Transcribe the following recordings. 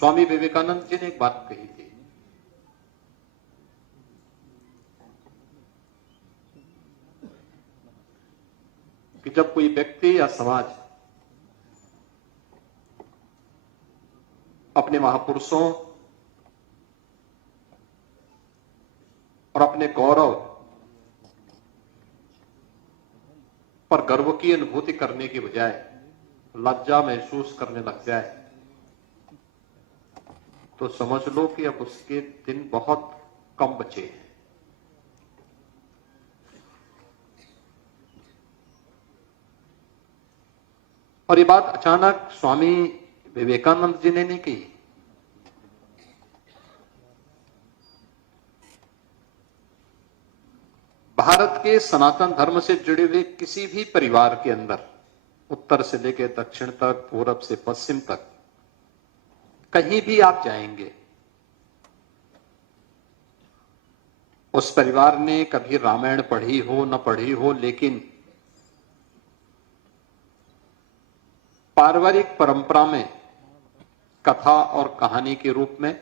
स्वामी विवेकानंद जी ने एक बात कही थी कि जब कोई व्यक्ति या समाज अपने महापुरुषों और अपने गौरव पर गर्व की अनुभूति करने की बजाय लज्जा महसूस करने लग जाए तो समझ लो कि अब उसके दिन बहुत कम बचे हैं। और ये बात अचानक स्वामी विवेकानंद जी ने नहीं कही। भारत के सनातन धर्म से जुड़े हुए किसी भी परिवार के अंदर, उत्तर से लेकर दक्षिण तक, पूरब से पश्चिम तक, कहीं भी आप जाएंगे, उस परिवार ने कभी रामायण पढ़ी हो न पढ़ी हो, लेकिन पारिवारिक परंपरा में कथा और कहानी के रूप में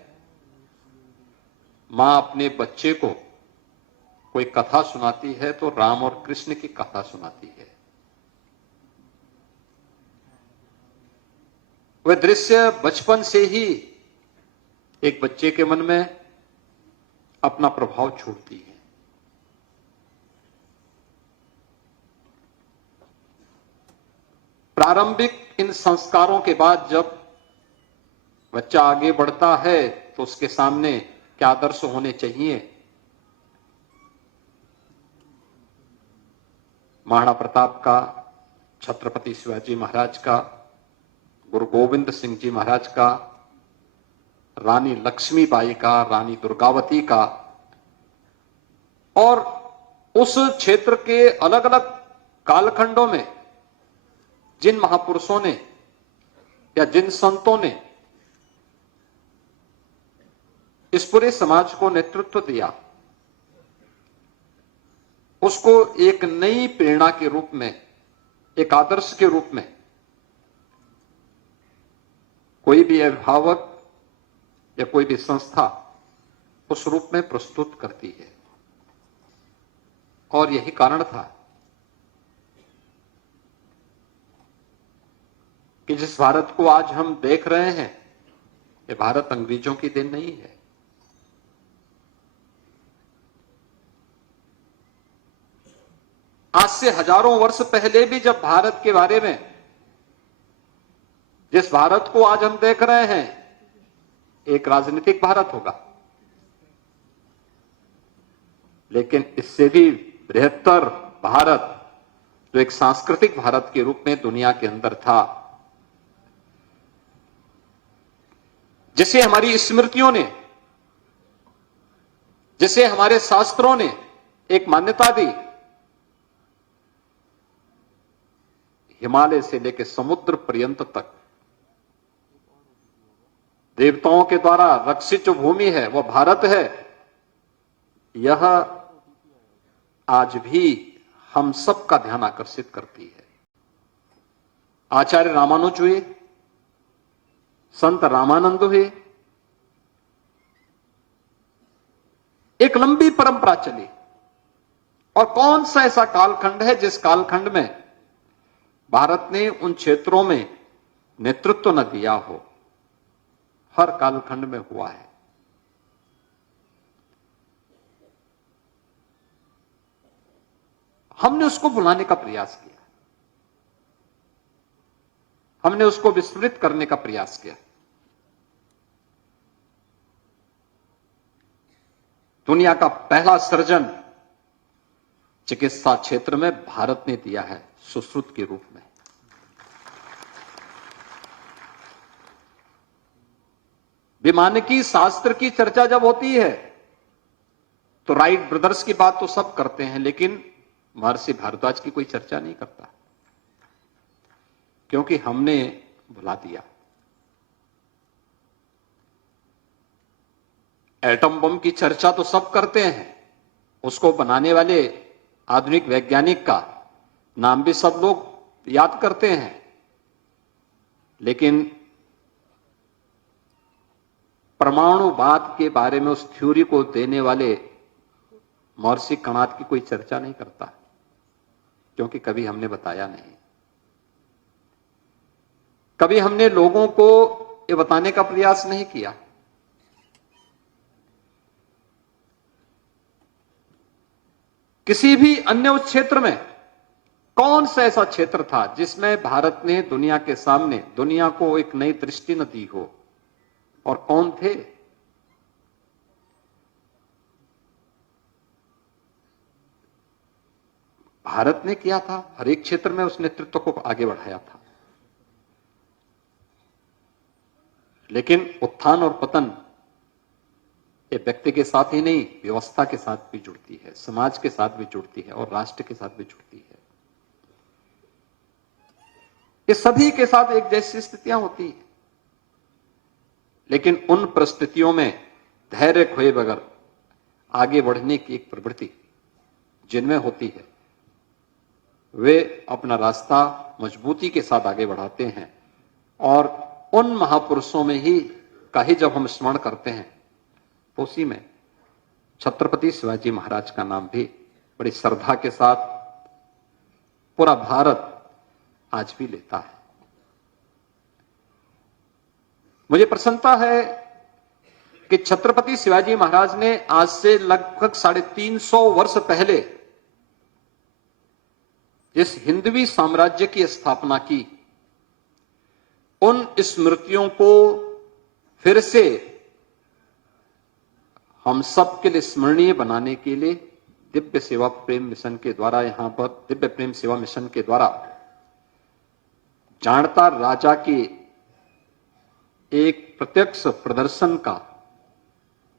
मां अपने बच्चे को कोई कथा सुनाती है तो राम और कृष्ण की कथा सुनाती है। वह दृश्य बचपन से ही एक बच्चे के मन में अपना प्रभाव छोड़ती है। प्रारंभिक इन संस्कारों के बाद जब बच्चा आगे बढ़ता है तो उसके सामने क्या आदर्श होने चाहिए, महाराणा प्रताप का, छत्रपति शिवाजी महाराज का, गुरु गोविंद सिंह जी महाराज का, रानी लक्ष्मीबाई का, रानी दुर्गावती का, और उस क्षेत्र के अलग अलग कालखंडों में जिन महापुरुषों ने या जिन संतों ने इस पूरे समाज को नेतृत्व दिया, उसको एक नई प्रेरणा के रूप में, एक आदर्श के रूप में कोई भी अभिभावक या कोई भी संस्था उस रूप में प्रस्तुत करती है। और यही कारण था कि जिस भारत को आज हम देख रहे हैं, ये भारत अंग्रेजों की देन नहीं है। आज से हजारों वर्ष पहले भी जब भारत के बारे में, जिस भारत को आज हम देख रहे हैं, एक राजनीतिक भारत होगा, लेकिन इससे भी बृहत्तर भारत जो एक सांस्कृतिक भारत के रूप में दुनिया के अंदर था, जिसे हमारी स्मृतियों ने, जिसे हमारे शास्त्रों ने एक मान्यता दी, हिमालय से लेकर समुद्र पर्यंत तक देवताओं के द्वारा रक्षित जो भूमि है वह भारत है। यह आज भी हम सब का ध्यान आकर्षित करती है। आचार्य रामानुज हुए, संत रामानंद हुए, एक लंबी परंपरा चली। और कौन सा ऐसा कालखंड है जिस कालखंड में भारत ने उन क्षेत्रों में नेतृत्व न दिया हो? हर कालखंड में हुआ है। हमने उसको भुलाने का प्रयास किया, हमने उसको विस्मृत करने का प्रयास किया। दुनिया का पहला सृजन चिकित्सा क्षेत्र में भारत ने दिया है, सुश्रुत के रूप में। विमानकी शास्त्र की चर्चा जब होती है तो राइट ब्रदर्स की बात तो सब करते हैं, लेकिन महर्षि भारद्वाज की कोई चर्चा नहीं करता, क्योंकि हमने भुला दिया। एटम बम की चर्चा तो सब करते हैं, उसको बनाने वाले आधुनिक वैज्ञानिक का नाम भी सब लोग याद करते हैं, लेकिन परमाणुवाद के बारे में उस थ्योरी को देने वाले महर्षि कणाद की कोई चर्चा नहीं करता, क्योंकि कभी हमने बताया नहीं, कभी हमने लोगों को ये बताने का प्रयास नहीं किया। किसी भी अन्य उस क्षेत्र में कौन सा ऐसा क्षेत्र था जिसमें भारत ने दुनिया के सामने दुनिया को एक नई दृष्टि न दी हो, और कौन थे? भारत ने किया था, हर एक क्षेत्र में उस नेतृत्व को आगे बढ़ाया था। लेकिन उत्थान और पतन ये व्यक्ति के साथ ही नहीं, व्यवस्था के साथ भी जुड़ती है, समाज के साथ भी जुड़ती है और राष्ट्र के साथ भी जुड़ती है। ये सभी के साथ एक जैसी स्थितियां होती हैं, लेकिन उन परिस्थितियों में धैर्य खोए बगैर आगे बढ़ने की एक प्रवृत्ति जिनमें होती है, वे अपना रास्ता मजबूती के साथ आगे बढ़ाते हैं। और उन महापुरुषों में ही का ही जब हम स्मरण करते हैं तो उसी में छत्रपति शिवाजी महाराज का नाम भी बड़ी श्रद्धा के साथ पूरा भारत आज भी लेता है। मुझे प्रसन्नता है कि छत्रपति शिवाजी महाराज ने आज से लगभग 350 वर्ष पहले जिस हिंदवी साम्राज्य की स्थापना की, उन स्मृतियों को फिर से हम सब के लिए स्मरणीय बनाने के लिए दिव्य सेवा प्रेम मिशन के द्वारा, यहां पर दिव्य प्रेम सेवा मिशन के द्वारा जानता राजा की एक प्रत्यक्ष प्रदर्शन का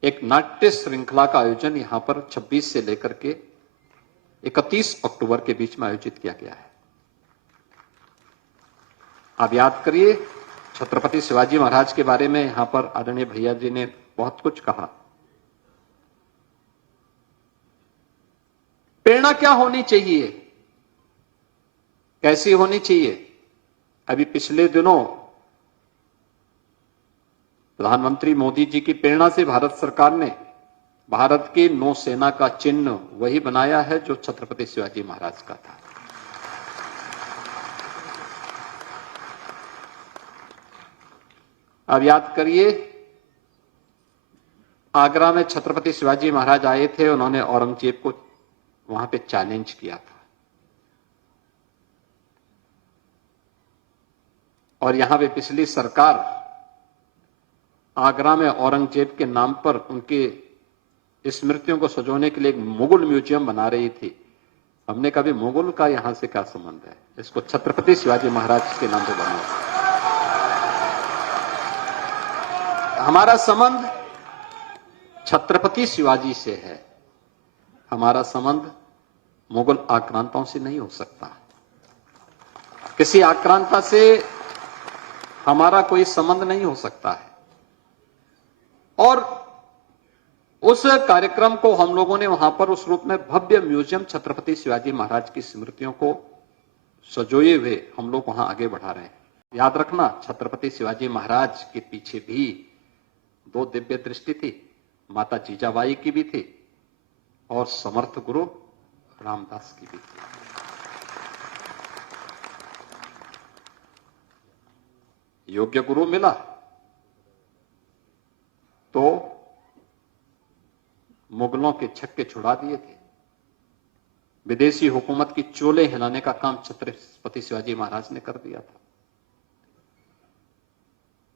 एक नाट्य श्रृंखला का आयोजन यहां पर 26 से लेकर के 31 अक्टूबर के बीच में आयोजित किया गया है। आप याद करिए, छत्रपति शिवाजी महाराज के बारे में यहां पर आदरणीय भैया जी ने बहुत कुछ कहा। प्रेरणा क्या होनी चाहिए, कैसी होनी चाहिए? अभी पिछले दिनों प्रधानमंत्री मोदी जी की प्रेरणा से भारत सरकार ने भारत की नौसेना का चिन्ह वही बनाया है जो छत्रपति शिवाजी महाराज का था। अब याद करिए, आगरा में छत्रपति शिवाजी महाराज आए थे, उन्होंने औरंगजेब को वहां पे चैलेंज किया था, और यहां पे पिछली सरकार आगरा में औरंगजेब के नाम पर उनकी स्मृतियों को सजोने के लिए एक मुगल म्यूजियम बना रही थी। हमने कभी मुगल का यहां से क्या संबंध है, इसको छत्रपति शिवाजी महाराज के नाम पे बनाया। हमारा संबंध छत्रपति शिवाजी से है, हमारा संबंध मुगल आक्रांताओं से नहीं हो सकता। किसी आक्रांता से हमारा कोई संबंध नहीं हो सकता है। और उस कार्यक्रम को हम लोगों ने वहां पर उस रूप में भव्य म्यूजियम छत्रपति शिवाजी महाराज की स्मृतियों को सजोए हुए हम लोग वहां आगे बढ़ा रहे हैं। याद रखना, छत्रपति शिवाजी महाराज के पीछे भी 2 दिव्य दृष्टि थी, माता जीजाबाई की भी थी और समर्थ गुरु रामदास की भी थी। योग्य गुरु मिला तो मुगलों के छक्के छुड़ा दिए थे। विदेशी हुकूमत की चोले हिलाने का काम छत्रपति शिवाजी महाराज ने कर दिया था।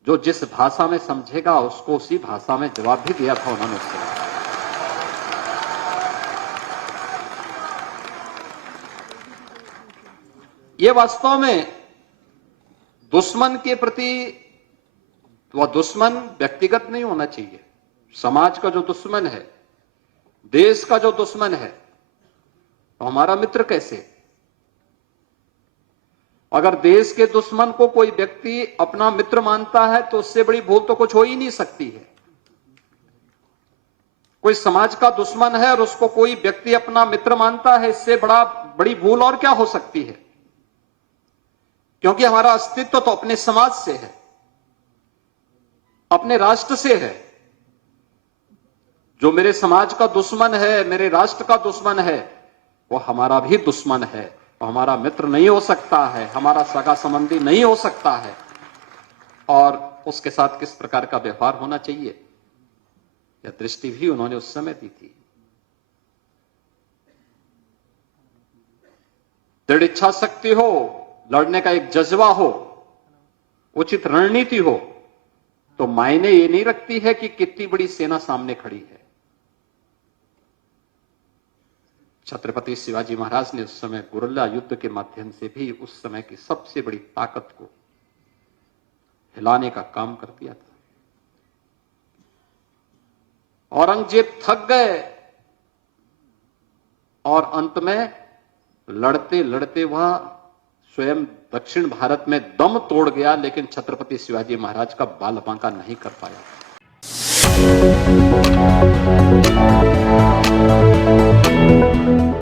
जो जिस भाषा में समझेगा उसको उसी भाषा में जवाब भी दिया था उन्होंने उसके बाद। ये वास्तव में दुश्मन के प्रति, वह दुश्मन व्यक्तिगत नहीं होना चाहिए। समाज का जो दुश्मन है, देश का जो दुश्मन है, तो हमारा मित्र कैसे? अगर देश के दुश्मन को कोई व्यक्ति अपना मित्र मानता है तो उससे बड़ी भूल तो कुछ हो ही नहीं सकती है। कोई समाज का दुश्मन है और उसको कोई व्यक्ति अपना मित्र मानता है, इससे बड़ी भूल और क्या हो सकती है? क्योंकि हमारा अस्तित्व तो अपने समाज से है, अपने राष्ट्र से है, जो मेरे समाज का दुश्मन है, मेरे राष्ट्र का दुश्मन है, वो हमारा भी दुश्मन है, वो हमारा मित्र नहीं हो सकता है, हमारा सगा संबंधी नहीं हो सकता है, और उसके साथ किस प्रकार का व्यवहार होना चाहिए, यह दृष्टि भी उन्होंने उस समय दी थी। दृढ़ इच्छा शक्ति हो, लड़ने का एक जज्बा हो, उचित रणनीति हो, तो मायने ये नहीं रखती है कि कितनी बड़ी सेना सामने खड़ी है। छत्रपति शिवाजी महाराज ने उस समय गुरिल्ला युद्ध के माध्यम से भी उस समय की सबसे बड़ी ताकत को हिलाने का काम कर दिया था। औरंगजेब थक गए और अंत में लड़ते लड़ते वह स्वयं दक्षिण भारत में दम तोड़ गया, लेकिन छत्रपति शिवाजी महाराज का बाल बांका नहीं कर पाया।